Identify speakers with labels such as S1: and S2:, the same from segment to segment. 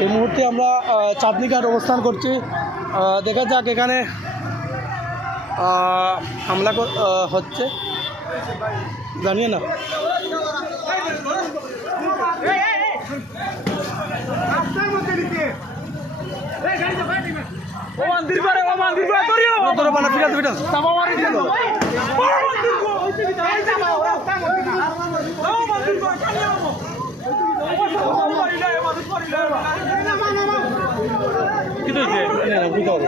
S1: এই মুহূর্তে আমরা আহ, চাঁদনি ঘাট অবস্থান করছি দেখা যাক এখানে হামলা হচ্ছে জানিয়ে না তো হয়েছে না না বুঝতে হবে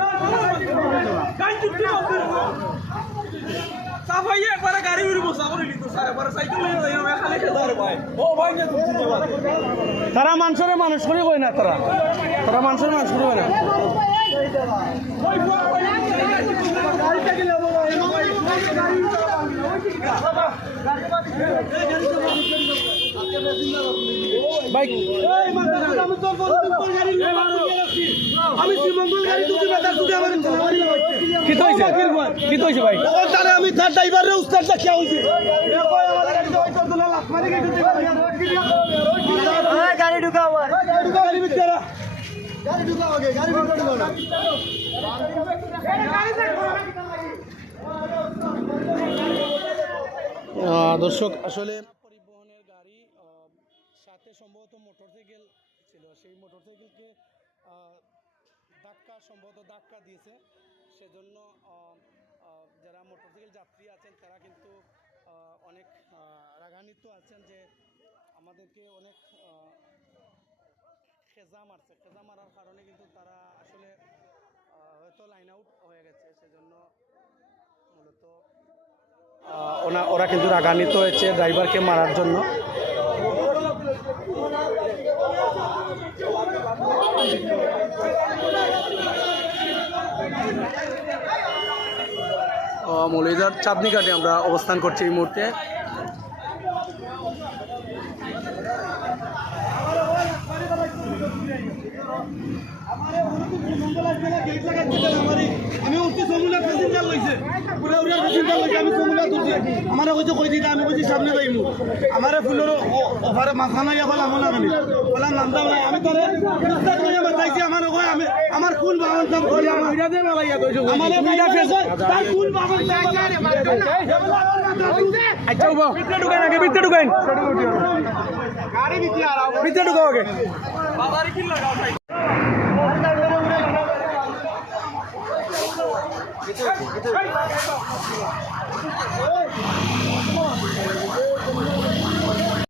S1: তারা মানুষের মানুষ করে কই না তারা। তারা মানুষের মানুষ করে কই না বাইক
S2: আমি শ্রীমঙ্গল গাড়ি দুটি বেতার দুটি আমার
S1: কি তো হয়েছে কি তো হয়েছে ভাই
S2: ও তারে আমি তার ড্রাইভারের উস্তাদ দেখিয়া হইছে গাড়ি ঢুকাও গাড়ি ঢুকাও গাড়ি ঢুকাও
S1: দর্শক, আসলে পরিবহনের গাড়ি সাথে সম্ভবত মোটরসাইকেল ছিল। সেই মোটরসাইকেলকে ধাক্কা, সম্ভবত ধাক্কা দিয়েছে। সেজন্য যারা মোটরসাইকেল যাত্রী আছেন, তারা কিন্তু অনেক রাগান্বিত আছেন যে আমাদেরকে অনেক খেজা মারছে। খেজা মারার কারণে কিন্তু তারা আসলে হয়তো লাইন আউট হয়ে গেছে। সেজন্য মূলত ওনা, ওরা কিন্তু রাগান্বিত হয়েছে ড্রাইভারকে মারার জন্য। মৌলিদার চাঁদনি ঘাটে আমরা অবস্থান করছি এই মুহূর্তে।
S2: প্যাসেঞ্জার লইছে আমি সমুলা তুলছি আমারে কইছে কই আমি কইছি সামনে যাইমু আমারে ফুলের ওভারে মাথা না গিয়া বলা নামদাম নাই আমি তারে উস্তাদ কইয়া বাতাইছি আমার কই আমি আমার কোন বাহন সব কই আমার ইরা দে মালাইয়া কইছো আমারে কইরা ফেস তার কোন বাহন চাইছে রে
S1: আচ্ছা উবা ভিতরে ঢুকাইন আগে ভিতরে ঢুকাইন
S2: গাড়ি ভিতরে আর
S1: ভিতরে ঢুকাও আগে